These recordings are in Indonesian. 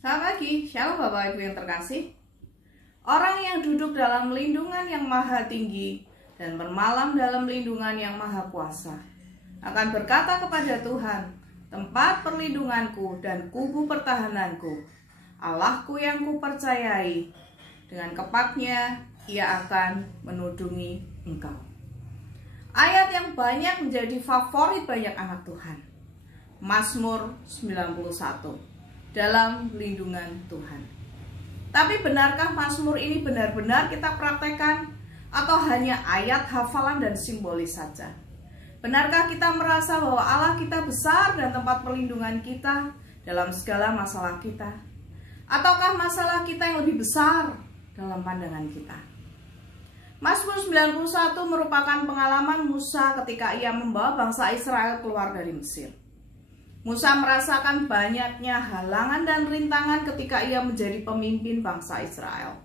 Selamat pagi, shalom Bapak Ibu yang terkasih. Orang yang duduk dalam lindungan yang maha tinggi dan bermalam dalam lindungan yang maha kuasa akan berkata kepada Tuhan, tempat perlindunganku dan kubu pertahananku, Allahku yang kupercayai, dengan kepatnya ia akan menudungi engkau. Ayat yang banyak menjadi favorit banyak anak Tuhan. Mazmur 91, dalam lindungan Tuhan. Tapi benarkah Mazmur ini benar-benar kita praktekkan atau hanya ayat hafalan dan simbolis saja? Benarkah kita merasa bahwa Allah kita besar dan tempat perlindungan kita dalam segala masalah kita? Ataukah masalah kita yang lebih besar dalam pandangan kita? Mazmur 91 merupakan pengalaman Musa ketika ia membawa bangsa Israel keluar dari Mesir. Musa merasakan banyaknya halangan dan rintangan ketika ia menjadi pemimpin bangsa Israel.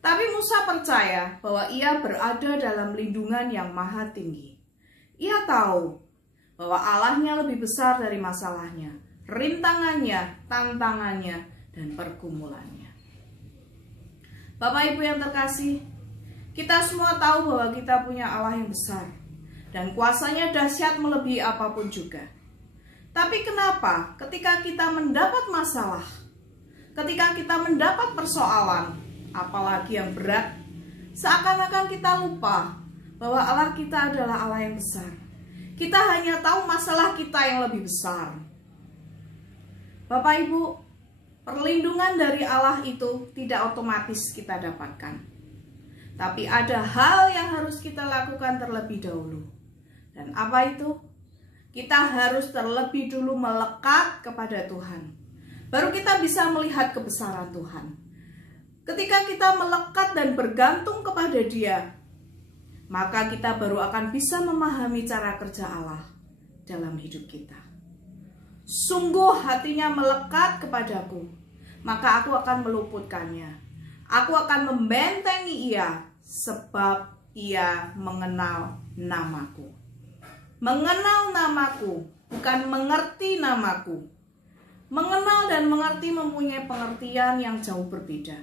Tapi Musa percaya bahwa ia berada dalam lindungan yang maha tinggi. Ia tahu bahwa Allahnya lebih besar dari masalahnya, rintangannya, tantangannya, dan pergumulannya. Bapak Ibu yang terkasih, kita semua tahu bahwa kita punya Allah yang besar dan kuasanya dahsyat melebihi apapun juga. Tapi kenapa ketika kita mendapat masalah, ketika kita mendapat persoalan, apalagi yang berat, seakan-akan kita lupa bahwa Allah kita adalah Allah yang besar. Kita hanya tahu masalah kita yang lebih besar. Bapak Ibu, perlindungan dari Allah itu tidak otomatis kita dapatkan. Tapi ada hal yang harus kita lakukan terlebih dahulu. Dan apa itu? Kita harus terlebih dulu melekat kepada Tuhan. Baru kita bisa melihat kebesaran Tuhan. Ketika kita melekat dan bergantung kepada Dia, maka kita baru akan bisa memahami cara kerja Allah dalam hidup kita. Sungguh hatinya melekat kepadaku, maka aku akan meluputkannya. Aku akan membentengi ia, sebab ia mengenal namaku. Mengenal namaku, bukan mengerti namaku. Mengenal dan mengerti mempunyai pengertian yang jauh berbeda.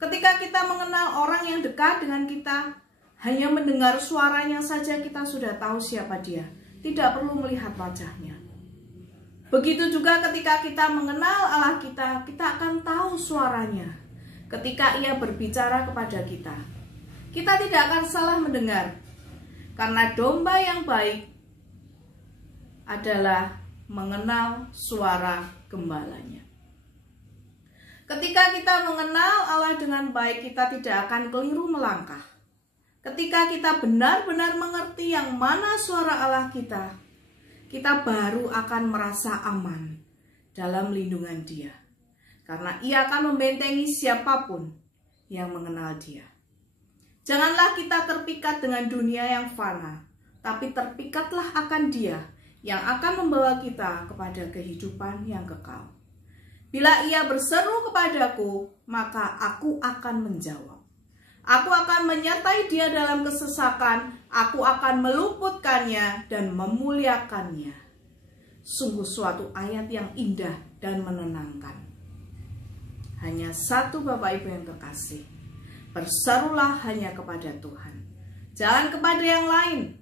Ketika kita mengenal orang yang dekat dengan kita, hanya mendengar suaranya saja kita sudah tahu siapa dia. Tidak perlu melihat wajahnya. Begitu juga ketika kita mengenal Allah kita, kita akan tahu suaranya. Ketika ia berbicara kepada kita, kita tidak akan salah mendengar. Karena domba yang baik adalah mengenal suara gembalanya. Ketika kita mengenal Allah dengan baik, kita tidak akan keliru melangkah. Ketika kita benar-benar mengerti yang mana suara Allah kita baru akan merasa aman dalam lindungan Dia. Karena Ia akan membentengi siapapun yang mengenal Dia. Janganlah kita terpikat dengan dunia yang fana, tapi terpikatlah akan Dia yang akan membawa kita kepada kehidupan yang kekal. Bila ia berseru kepadaku, maka aku akan menjawab. Aku akan menyertai dia dalam kesesakan, aku akan meluputkannya dan memuliakannya. Sungguh suatu ayat yang indah dan menenangkan. Hanya satu Bapak Ibu yang terkasih, berserulah hanya kepada Tuhan. Jangan kepada yang lain.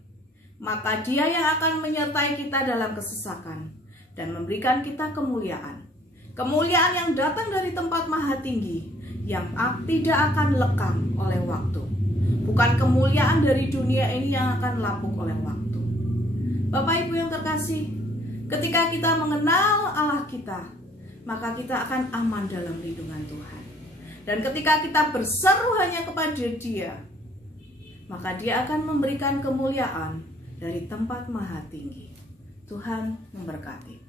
Maka Dia yang akan menyertai kita dalam kesesakan dan memberikan kita kemuliaan. Kemuliaan yang datang dari tempat maha tinggi, yang tidak akan lekang oleh waktu. Bukan kemuliaan dari dunia ini yang akan lapuk oleh waktu. Bapak Ibu yang terkasih, ketika kita mengenal Allah kita, maka kita akan aman dalam lindungan Tuhan. Dan ketika kita berseru hanya kepada Dia, maka Dia akan memberikan kemuliaan dari tempat maha tinggi. Tuhan memberkati.